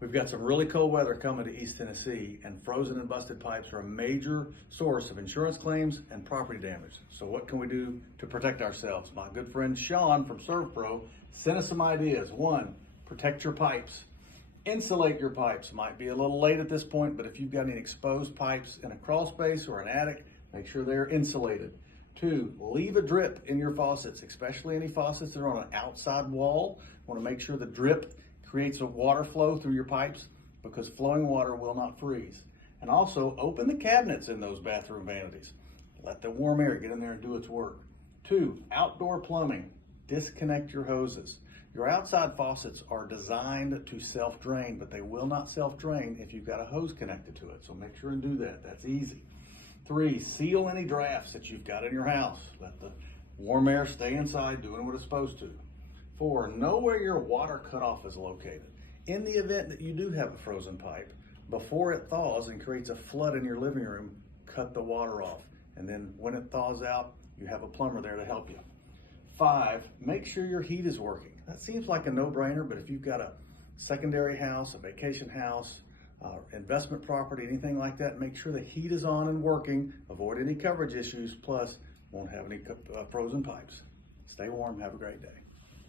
We've got some really cold weather coming to East Tennessee, and frozen and busted pipes are a major source of insurance claims and property damage. So what can we do to protect ourselves? My good friend Sean from ServPro sent us some ideas. One, protect your pipes. Insulate your pipes. Might be a little late at this point, but if you've got any exposed pipes in a crawl space or an attic, make sure they're insulated. Two, leave a drip in your faucets, especially any faucets that are on an outside wall. You want to make sure the drip creates a water flow through your pipes, because flowing water will not freeze. And also open the cabinets in those bathroom vanities. Let the warm air get in there and do its work. Two, outdoor plumbing. Disconnect your hoses. Your outside faucets are designed to self-drain, but they will not self-drain if you've got a hose connected to it. So make sure and do that. That's easy. Three, seal any drafts that you've got in your house. Let the warm air stay inside doing what it's supposed to. Four, know where your water cutoff is located. In the event that you do have a frozen pipe, before it thaws and creates a flood in your living room, cut the water off. And then when it thaws out, you have a plumber there to help you. Five, make sure your heat is working. That seems like a no-brainer, but if you've got a secondary house, a vacation house, investment property, anything like that, make sure the heat is on and working. Avoid any coverage issues, plus won't have any frozen pipes. Stay warm, have a great day.